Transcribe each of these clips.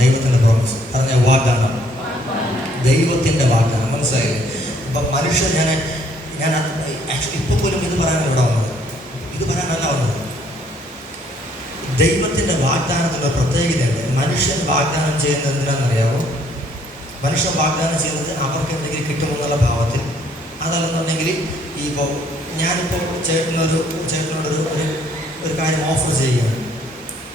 ദൈവത്തിൻ്റെ പ്രോമിസ്. പറഞ്ഞ വാഗ്ദാനം, ദൈവത്തിൻ്റെ വാഗ്ദാനം. മനസ്സിലായില്ലേ? അപ്പം മനുഷ്യൻ ഞാൻ ആക്ച്വലി ഇപ്പോൾ പോലും ഇത് പറയാനാണ് ഇവിടെ വന്നത്. ഇത് പറയാനല്ല വന്നത്. ദൈവത്തിൻ്റെ വാഗ്ദാനത്തിൻ്റെ പ്രത്യേകതയുണ്ട്. മനുഷ്യൻ വാഗ്ദാനം ചെയ്യുന്നത് എന്തിനാണെന്നറിയാമോ? മനുഷ്യൻ വാഗ്ദാനം ചെയ്യുന്നത് അവർക്ക് എന്തെങ്കിലും കിട്ടുമെന്നുള്ള ഭാവത്തിൽ. അതല്ലെന്നുണ്ടെങ്കിൽ ഇപ്പോൾ ഞാനിപ്പോൾ ചേട്ടനോടൊരു ഒരു കാര്യം ഓഫർ ചെയ്യുകയാണ്.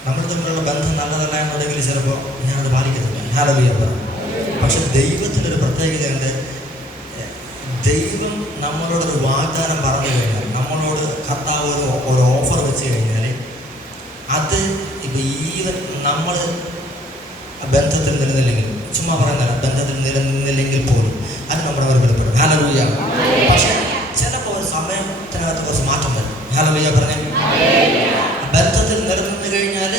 നമ്മൾ തമ്മിലുള്ള ബന്ധം നല്ലതല്ല എന്നുണ്ടെങ്കിൽ ചിലപ്പോൾ ഞാനത് പാലിക്കുന്നില്ല. ഹല്ലേലൂയ. പക്ഷെ ദൈവത്തിനൊരു പ്രത്യേകതയുണ്ട്. ദൈവം നമ്മളോടൊരു വാഗ്ദാനം പറഞ്ഞു കഴിഞ്ഞാൽ, നമ്മളോട് കർത്താവ് ഒരു ഓഫർ വെച്ച് കഴിഞ്ഞാൽ, അത് ഇപ്പോൾ ഈവൻ നമ്മൾ ബന്ധത്തിൽ നിലനില്ലെങ്കിൽ, ചുമ്മാ പറയുന്നില്ല, ബന്ധത്തിൽ നിലനിന്നില്ലെങ്കിൽ പോലും അത് നമ്മുടെ അവർ വെളിപ്പെടും. ഹല്ലേലൂയ. പക്ഷെ ചിലപ്പോൾ ഒരു സമയത്തിനകത്ത് കുറച്ച് മാറ്റം വരും. ഹല്ലേലൂയ പറഞ്ഞേ. ബന്ധത്തിൽ നിലനിന്ന് കഴിഞ്ഞാൽ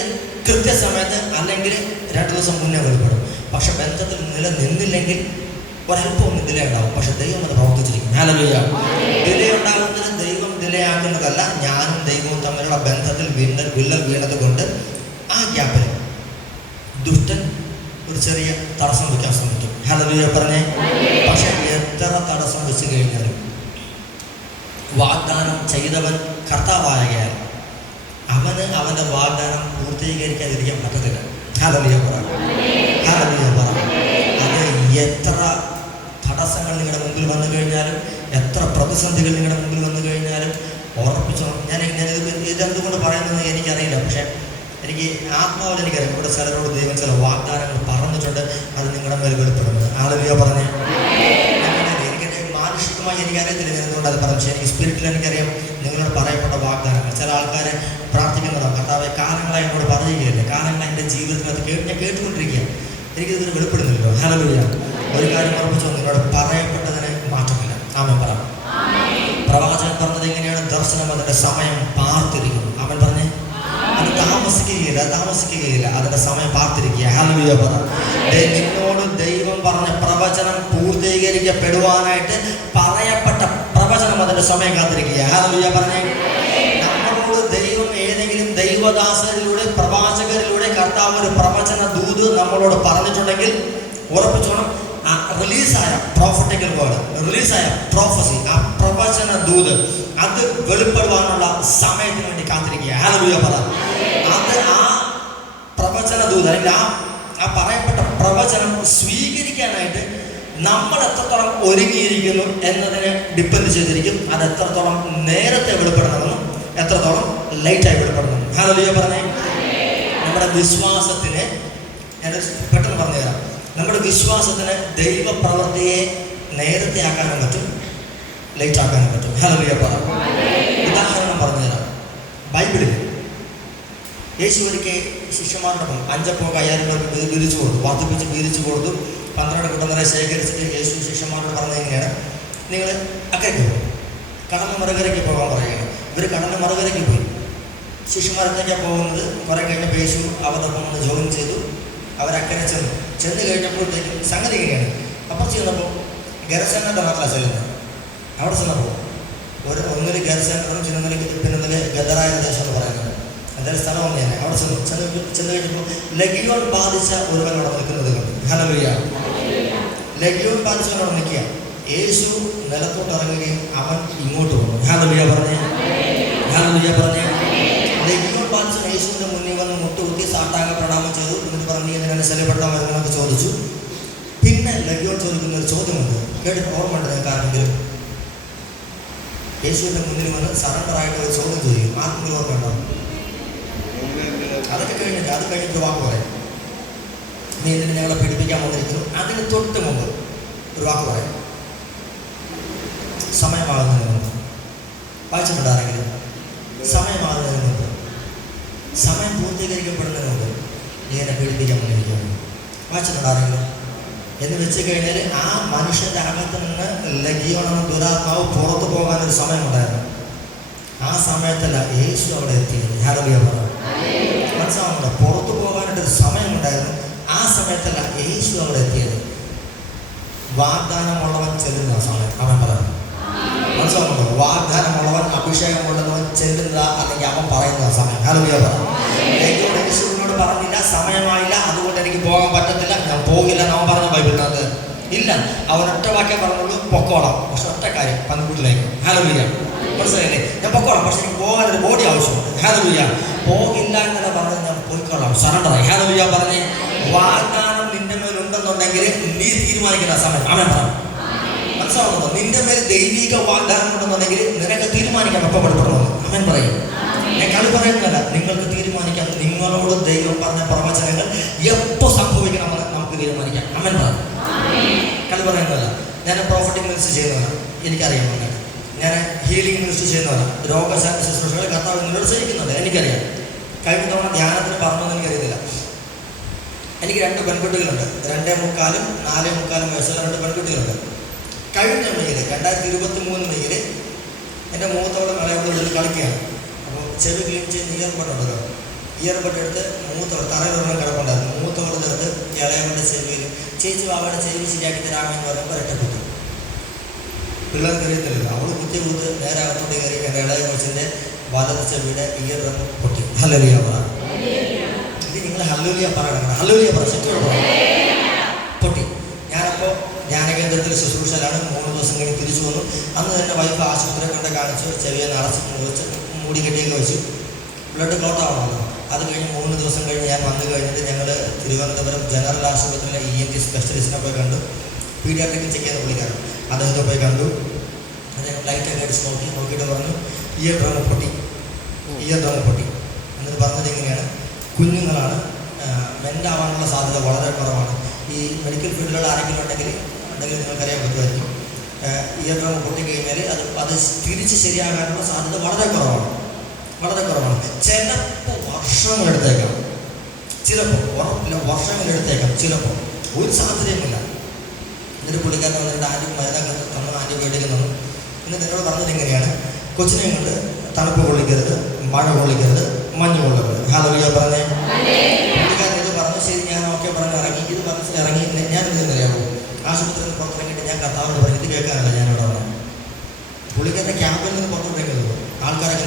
കൃത്യസമയത്ത് അല്ലെങ്കിൽ 2 ദിവസം മുന്നേ വെളിപ്പെടും. പക്ഷെ ബന്ധത്തിൽ നിലനിന്നില്ലെങ്കിൽ ഒരല്പം ഡിലേ ഉണ്ടാവും. പക്ഷെ ദൈവം അത് പ്രവർത്തിച്ചിരിക്കും. ഹല്ലേലൂയ. ഡിലേ ഉണ്ടാകുന്നത് ദൈവം ഡിലേ ആക്കുന്നതല്ല, ഞാനും ദൈവവും തമ്മിലുള്ള ബന്ധത്തിൽ വിള്ളൽ വീണത് കൊണ്ട് ആ ഗ്യാപ്പിൽ ദുഷ്ടൻ ഒരു ചെറിയ തടസ്സം വയ്ക്കാൻ ശ്രമിക്കും. ഹല്ലേലൂയ പറഞ്ഞേ. പക്ഷെ എത്ര തടസ്സം വെച്ച് കഴിഞ്ഞാലും വാഗ്ദാനം ചെയ്തവൻ കർത്താവായാൽ അവന് അവൻ്റെ വാഗ്ദാനം പൂർത്തീകരിക്കാതിരിക്കാൻ പറ്റത്തില്ല. ഹല്ലേലൂയ പറ. ഹല്ലേലൂയ പറ. അത് എത്ര തടസ്സങ്ങൾ നിങ്ങളുടെ മുമ്പിൽ വന്നു കഴിഞ്ഞാലും, എത്ര പ്രതിസന്ധികൾ നിങ്ങളുടെ മുമ്പിൽ വന്നു കഴിഞ്ഞാലും ഉറപ്പിച്ചോ. ഇതെന്തുകൊണ്ട് പറയുന്നത് എനിക്കറിയില്ല. പക്ഷേ എനിക്ക് ആത്മാവിൽ എനിക്കറിയാം, ഇവിടെ ചിലരോട് ദൈവം ചില വാഗ്ദാനങ്ങൾ പറഞ്ഞിട്ടുണ്ട്. അത് നിങ്ങളുടെ മേൽ വെളിപ്പെടുന്നത്. ഹല്ലേലൂയ പറഞ്ഞേ. മാനുഷികമായി എനിക്കറിയത്തില്ല ഞാൻ എന്തുകൊണ്ട് അത് പറഞ്ഞു. പക്ഷേ എനിക്ക് സ്പിരിറ്റിൽ എനിക്കറിയാം നിങ്ങളോട് പറയപ്പെട്ട വാഗ്ദാനങ്ങൾ. ചില ആൾക്കാരെ പ്രാർത്ഥിക്കുന്നതാണ്, കർത്താവെ കാലങ്ങളായി എന്നോട് പറയുകയല്ലേ, കാലങ്ങളായി എൻ്റെ ജീവിതത്തിനകത്ത് ഞാൻ കേട്ടുകൊണ്ടിരിക്കുക, എനിക്കിതൊരു വെളിപ്പെടുന്നില്ലല്ലോ. ഹല്ലേലൂയ. ഒരു കാര്യം ഉറപ്പിച്ചോ, നിങ്ങളോട് പറയപ്പെട്ടതിന് മാറ്റമില്ല. ആമേൻ പറ. പ്രവാചകൻ പറഞ്ഞത് എങ്ങനെയാണ്? ദർശനം അതിൻ്റെ സമയം പാർത്തിരിക്കുന്നു. അവൻ പറഞ്ഞേ അത് താമസിക്കുകയില്ല, അതിൻ്റെ സമയം പാർത്തിരിക്കുക. ഹല്ലേലൂയ പറ. നിന്നോട് ദൈവം പറഞ്ഞ പ്രവചനം പൂർത്തീകരിക്കപ്പെടുവാനായിട്ട് പറയപ്പെട്ട പ്രവചനം അതിൻ്റെ സമയം കാത്തിരിക്കുക. ഹല്ലേലൂയ പറഞ്ഞേ. നമ്മളോട് ദൈവം ഏതെങ്കിലും ദൈവദാസരിലൂടെ, പ്രവാചകരിലൂടെ കർത്താവ് ഒരു പ്രവചന ദൂത് നമ്മളോട് പറഞ്ഞിട്ടുണ്ടെങ്കിൽ ഉറപ്പിച്ചോണം, ആ റിലീസായ പ്രോഫറ്റിക്കൽ വേർഡ്, റിലീസായ പ്രോഫസി, ആ പ്രവചന ദൂത് അത് വെളിപ്പെടുവാനുള്ള സമയത്തിന് വേണ്ടി കാത്തിരിക്കുക. ഹല്ലേലൂയ പറ. അത് ആ പ്രവചന ദൂത് അല്ലെങ്കിൽ ആ പറയപ്പെട്ട പ്രവചനം സ്വീകരിക്കാനായിട്ട് നമ്മൾ എത്രത്തോളം ഒരുങ്ങിയിരിക്കുന്നു എന്നതിനെ ഡിപ്പെൻഡ് ചെയ്തിരിക്കും. അത് എത്രത്തോളം നേരത്തെ വെളിപ്പെടണമെന്നും എത്രത്തോളം ലേറ്റായി വെളിപ്പെടണം. ഹല്ലേലൂയ പറഞ്ഞേ. നമ്മുടെ വിശ്വാസത്തിന്, ഞാൻ പെട്ടെന്ന് പറഞ്ഞുതരാം, നമ്മുടെ വിശ്വാസത്തിന് ദൈവപ്രവൃത്തിയെ നേരത്തെ ആക്കാനും പറ്റും, ലേറ്റ് ആക്കാനും പറ്റും. ഹല്ലേലൂയ പറ. ഉദാഹരണം പറഞ്ഞുതരാം. ബൈബിളിൽ യേശു ഒരിക്കൽ ശിഷ്യന്മാരോടൊപ്പം 5 അപ്പവും 5000 പേർക്ക് വീതിച്ചു കൊടുത്തു, വർദ്ധിപ്പിച്ച് വീതിച്ചു കൊടുത്തു. 12 കുട്ടന്മാരെ ശേഖരിച്ചിട്ട് യേശു ശിഷ്യന്മാരോട് പറഞ്ഞത് എങ്ങനെയാണ്? നിങ്ങൾ അക്കരയ്ക്ക് പോകും, കടന്ന് മറുകരയ്ക്ക് പോകാൻ പറയുകയാണ്. ഇവർ കടന്ന് മറുകരയ്ക്ക് പോയി. ശിഷ്യന്മാരത്തേക്കാണ് പോകുന്നത്. കുറെ കഴിഞ്ഞപ്പോൾ യേശു അവരോടൊപ്പം ഒന്ന് ജോയിൻ ചെയ്തു. അവരക്കരെ ചെന്ന് കഴിഞ്ഞപ്പോഴത്തേക്കും സംഗതി എങ്ങനെയാണ്? അപ്പം ചെന്നപ്പോൾ ഗരസേനയുടെ നാട്ടിലാണ് ചെല്ലുന്നത്. അവിടെ ചെന്നപ്പോൾ ഒന്നിൽ ഗരസേനറും പിന്നൊന്നിൽ ഗദറായ ദേശം എന്ന് പറയുന്നത് എന്തായാലും സ്ഥലം ഒന്നെയാണ്. അവിടെ ചെന്ന് കഴിഞ്ഞപ്പോൾ ലഗിയോൺ ബാധിച്ച ഒരുവൻ അവിടെ നിൽക്കുന്നത് കണ്ടു. ഹല്ലേലൂയ. ലഗിയോൺ ബാധിച്ചവനോട് നിൽക്കുക. യേശു നിലത്തോട്ട് ഇറങ്ങുകയും അവൻ ഇങ്ങോട്ട് വന്നു. ഹല്ലേലൂയ പറഞ്ഞേ. ഹല്ലേലൂയ പറഞ്ഞേ. ലഗിയോൺ ബാധിച്ച യേശുവിൻ്റെ മുന്നിൽ വന്ന് മുട്ടുകുത്തി സാഷ്ടാംഗ പ്രണാമം ചെയ്തു. എന്നിട്ട് പറഞ്ഞു, ഇതിനെ ശല്യപ്പെടാൻ വരുന്നതെന്ന് ചോദിച്ചു. പിന്നെ ലഗിയോൺ ചോദിക്കുന്ന ഒരു ചോദ്യമുണ്ട്, കേട്ടിട്ട് ഓർമ്മയുണ്ട് നിങ്ങൾക്കാണെങ്കിലും. യേശുവിൻ്റെ മുന്നിൽ വന്ന് സറണ്ടറായിട്ട് ഒരു ചോദ്യം ചോദിക്കും. ആർക്കെങ്കിലും ഓർമ്മയുണ്ടോ? അത് കഴിഞ്ഞിട്ട് വാക്ക് പറയും, നീ ഇതിന് ഞങ്ങളെ പീഡിപ്പിക്കാൻ വന്നിരിക്കുന്നു. അതിന് തൊട്ട് മുമ്പ് ഒരു വാക്ക് പറയും, സമയമാകുന്നതിന് മുമ്പ്. വായിച്ചിട്ടുണ്ടാരെങ്കിലും? സമയമാകുന്നതിന് മുമ്പ്, സമയം പൂർത്തീകരിക്കപ്പെടുന്നതിന് മുമ്പ് നീ എന്നെ പീഡിപ്പിക്കാൻ വന്നിരിക്കുന്നു. വായിച്ചിട്ടുണ്ടാരെങ്കിലും? എന്ന് വെച്ച് കഴിഞ്ഞാൽ ആ മനുഷ്യൻ്റെ അകത്ത് നിന്ന് ലഗിയോണെന്ന ദുരാത്മാവ് പുറത്തു പോകാനൊരു സമയമുണ്ടായിരുന്നു. ആ സമയത്തല്ല യേശു അവിടെ എത്തിയത്. ഹല്ലേലൂയ പറ. മനസ്സിലാവുന്നുണ്ടോ? പുറത്തു പോകാനായിട്ടൊരു സമയമുണ്ടായിരുന്നു. ആ സമയത്തല്ല യേശു അവിടെ എത്തിയത്. വാഗ്ദാനമുള്ളവൻ ചെല്ലുന്ന സമയം അവൻ പറഞ്ഞു. മനസ്സിലാവുന്നുണ്ടോ? വാഗ്ദാനമുള്ളവൻ, അഭിഷേകമുള്ളവൻ ചെല്ലുന്ന അല്ലെങ്കിൽ അവൻ പറയുന്ന സമയം. ഹല്ലേലൂയ പറ. യേശുവിനോട് പറഞ്ഞില്ല, സമയമായില്ല, അതുകൊണ്ട് എനിക്ക് പോകാൻ പറ്റത്തില്ല, ഞാൻ പോകില്ല എന്ന് അവൻ പറഞ്ഞ ബൈബിളിനകത്ത് ഇല്ല. അവൻ ഒറ്റ വാക്കേ പറഞ്ഞുള്ളൂ, പൊക്കോളാം. പക്ഷെ ഒറ്റ കാര്യം, പന്തിക്കൂട്ടിലേക്ക്. ഹല്ലേലൂയ. മനസ്സിലായില്ലേ? ഞാൻ പൊക്കോളാം, പക്ഷെ എനിക്ക് പോകാനൊരു ബോഡി ആവശ്യമുണ്ട്. ഹല്ലേലൂയ. പോകില്ല എന്നല്ല പറഞ്ഞത്, ഞാൻ പോയിക്കോളാം, സറണ്ടറായി. ഹല്ലേലൂയ പറഞ്ഞേ. വാഗ്ദാനം നിന്റെ മേലുണ്ടെന്നുണ്ടെങ്കിൽ നീ തീരുമാനിക്കുന്ന സമയം. ആമേൻ പറ. മനസ്സിലാവുന്നുണ്ടോ? നിന്റെ മേൽ ദൈവിക വാഗ്ദാനം ഉണ്ടെന്നുണ്ടെങ്കിൽ നിനക്ക് തീരുമാനിക്കാം എപ്പോൾ വെളിപ്പെടണമെന്ന്. ആമേൻ പറയും. ഞാൻ കളി പറയുന്നതല്ല, നിങ്ങൾക്ക് തീരുമാനിക്കാം. നിങ്ങളോട് ദൈവം പറഞ്ഞ പ്രവചനങ്ങൾ എപ്പോൾ സംഭവിക്കണമെന്ന് നമുക്ക് തീരുമാനിക്കാം. ആമേൻ പറ. കളി പറയുന്നതല്ല. ഞാൻ പ്രോഫറ്റിക് മിനിസ്റ്റർ ചെയ്യുന്നതാണ്, എനിക്കറിയാം. അങ്ങനെ ഞാൻ ഹീലിംഗ് മിനിസ്റ്റർ ചെയ്യുന്നതാണ്. രോഗശാന്തി ശുശ്രൂഷകൾ കർത്താവ് നിങ്ങളോട് ചെയ്യിക്കുന്നുണ്ട്, എനിക്കറിയാം. കഴിഞ്ഞ തവണ ധ്യാനത്തിന് പറഞ്ഞതെന്ന് എനിക്കറിയത്തില്ല. എനിക്ക് 2 പെൺകുട്ടികളുണ്ട്. 2.25 4.25 വയസ്സുള്ള 2 പെൺകുട്ടികളുണ്ട്. കഴിഞ്ഞ മെയ്യിൽ 2023 മെയ്യിൽ എൻ്റെ മൂത്തവളുടെ മലയോട് വിളിച്ച് കളിക്കുകയാണ്. അപ്പോൾ ചെവി ക്ലീൻ ചെയ്യുന്ന ഇയർബഡ് ഉണ്ടല്ലോ, ഇയർബഡ് എടുത്ത് മൂത്തവൾ തറയിലൊരെണ്ണം കിടപ്പുണ്ടായിരുന്നു. മൂത്തവളുടെ അടുത്ത് ഇളയവളുടെ ചെവിയിൽ ചേച്ചി ബാബയുടെ ചെവി ശരിയാക്കി തരാമെന്ന് പറയുമ്പോൾ ഒരൊറ്റ പിള്ളേർക്ക് അറിയത്തില്ലല്ലോ. അവൾ കുത്തി കൂത്ത് നേരെ അകത്തോട്ട് കയറി എൻ്റെ ഇളയ കൊച്ചിൻ്റെ വലത് ചെവിയുടെ ഇയർ ഡ്രം പൊട്ടി. ഹല്ലേലൂയ പറ. ഇത് നിങ്ങൾ ഹല്ലേലൂയ പറയണം. ഹല്ലേലൂയ പറ. ശക്തിയോട് പറ. പൊട്ടി. ഞാനപ്പോൾ ധ്യാനകേന്ദ്രത്തിൽ ശുശ്രൂഷയിലാണ്. 3 ദിവസം കഴിഞ്ഞ് തിരിച്ചു വന്നു. അന്ന് തന്നെ വൈഫ് ആശുപത്രി കൊണ്ട് കാണിച്ചു, ചെവിയെ നിറച്ച് മുറിച്ച് മൂടി കെട്ടിയൊക്കെ വെച്ചു. ബ്ലഡ് ക്ലോട്ട് ആവണമല്ലോ. അത് കഴിഞ്ഞ് 3 ദിവസം കഴിഞ്ഞ് ഞാൻ വന്നു കഴിഞ്ഞിട്ട് ഞങ്ങൾ തിരുവനന്തപുരം ജനറൽ ആശുപത്രിയിലെ ENT സ്പെഷ്യലിസ്റ്റിനെ പോയി കണ്ടു. പീഡിയാട്രിക് ചെക്ക് ചെയ്യുന്ന പുള്ളിക്കാരൻ, അദ്ദേഹത്തെ പോയി കണ്ടു. അദ്ദേഹം ലൈറ്റൊക്കെ അടിച്ച് നോക്കിയിട്ട് പറഞ്ഞു ഇയർ ഡ്രം പൊട്ടി. എന്നിട്ട് പറഞ്ഞത് ഇങ്ങനെയാണ്, കുഞ്ഞുങ്ങളാണ്, മെൻ്റാവാനുള്ള സാധ്യത വളരെ കുറവാണ്. ഈ മെഡിക്കൽ ഫീൽഡിലുള്ള ആരെങ്കിലും ഉണ്ടെങ്കിൽ നിങ്ങൾക്കറിയാൻ പറ്റുമായിരിക്കും. ഇയർ ഡ്രം പൊട്ടിക്കഴിഞ്ഞാൽ അത് തിരിച്ച് ശരിയാകാനുള്ള സാധ്യത വളരെ കുറവാണ്. ചിലപ്പോൾ വർഷങ്ങളെടുത്തേക്കാം, ചിലപ്പോൾ ഉറപ്പില്ല, വർഷങ്ങളെടുത്തേക്കാം, ചിലപ്പോൾ ഒരു സാധ്യതയുമില്ല. എന്നിട്ട് പുള്ളിക്കാരൻ വന്നിട്ട് മരുന്നൊക്കെ തന്നു, ആൻറ്റിബയോട്ടിക് തന്നു. എന്നിട്ട് എന്നോട് പറഞ്ഞത് എങ്ങനെയാണ്, കൊച്ചിനെ കൊണ്ട് തണുപ്പ് കൊള്ളിക്കരുത്, മഴ കൊള്ളിക്കരുത്, മഞ്ഞ് കൊള്ളരുത്. ഹല്ലേലൂയ പറഞ്ഞേ. പുള്ളിക്കാരൻ ഇത് പറഞ്ഞു. ശരി, ഞാൻ ഓക്കെ പറഞ്ഞ് ഇറങ്ങി. ഇത് പറഞ്ഞ് ഇറങ്ങി. ഞാൻ എന്തെന്നറിയാമോ, ആശുപത്രിയിൽ നിന്ന് പുറത്തിറങ്ങിയിട്ട് ഞാൻ കർത്താവിനോട് പറഞ്ഞു, ഇത് കേൾക്കാനല്ല ഞാനിവിടെ പറഞ്ഞു. പുള്ളിക്കാരൻ്റെ ക്യാമ്പിൽ നിന്ന് പുറത്തോട്ടിറങ്ങുന്നത് ആൾക്കാരൊക്കെ